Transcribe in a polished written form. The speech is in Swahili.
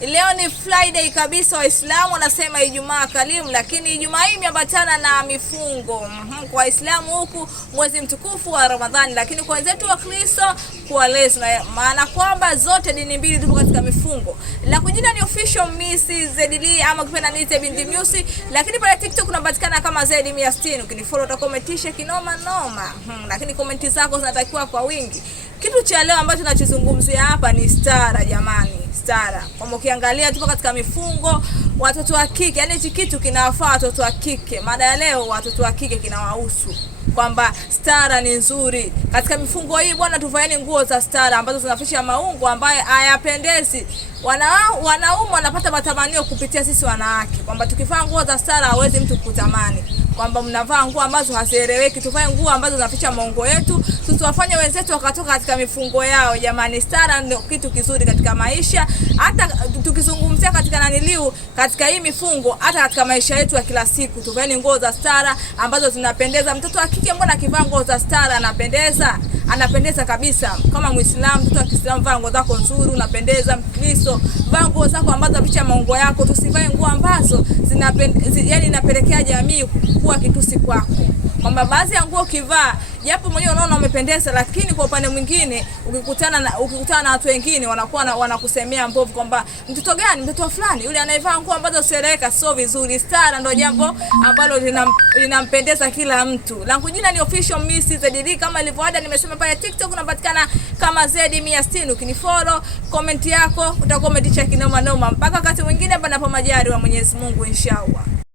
Leo ni Friday kabisa, Waislamu wanasema Ijumaa karimu, lakini Ijumaa hii imeambatana na mifungo. Kwa Waislamu huku mwezi mtukufu wa Ramadhani, lakini kwa wenzetu wa Kristo kwa lezo, maana kwamba zote dini mbili tupo katika mifungo. La kujina ni official Miss ZD ama kipenda niite Binti Music, lakini pale TikTok unapatikana kama ZD160. Ukinifollow utakometisha kinoma noma. Lakini komenti zako zinatakiwa kwa wingi. Kitu cha leo ambacho tunachozungumzia hapa ni stara jamani, stara. Kama ukiangalia tupo katika mifungo, watoto wa kike, yani hichi kitu kinawafaa watoto wa kike. Mada ya leo watoto wa kike kinawahusu, kwamba stara ni nzuri. Katika mifungo hii bwana, tuvaeni nguo za stara ambazo zinaficha maungo ambaye hayapendezi. Wanaume wanapata matamanio kupitia sisi wanawake, kwamba tukivaa nguo za stara hawezi mtu kutamani, kwamba mnavaa nguo ambazo hazieleweki. Tuvae nguo ambazo zinaficha maungo yetu, tusiwafanye wenzetu wakatoka katika mifungo yao. Jamani, stara ndio kitu kizuri katika maisha. Hata tukizungumzia katika naniliu katika hii mifungo, hata katika maisha yetu ya kila siku, tuvaeni nguo za stara ambazo zinapendeza. Mtoto wa kike mbona akivaa nguo za stara anapendeza? Anapendeza kabisa. Kama Muislamu, mtoto wa Kiislamu, vaa nguo zako nzuri, unapendeza. Mkristo, vaa nguo zako ambazo zinaficha maungo yako. Tusivae nguo ambazo yani inapelekea jamii kuwa kitusi kwako. Kwamba baadhi ya nguo ukivaa, japo mwenyewe unaona umependeza, lakini kwa upande mwingine ukikutana na watu wengine wanakusemea mbovu, kwamba mtoto gani, mtoto fulani yule anayevaa nguo ambazo sieleweka, sio vizuri. Stara ndio jambo ambalo linampendeza kila mtu. Langu jina ni official Miss ZD, kama ilivyoada nimesema pale TikTok unapatikana kama ZD160. Ukinifollow, comment yako utakometisha kinoma noma. Mpaka wakati mwingine, panapo majaliwa Mwenyezi Mungu, inshallah.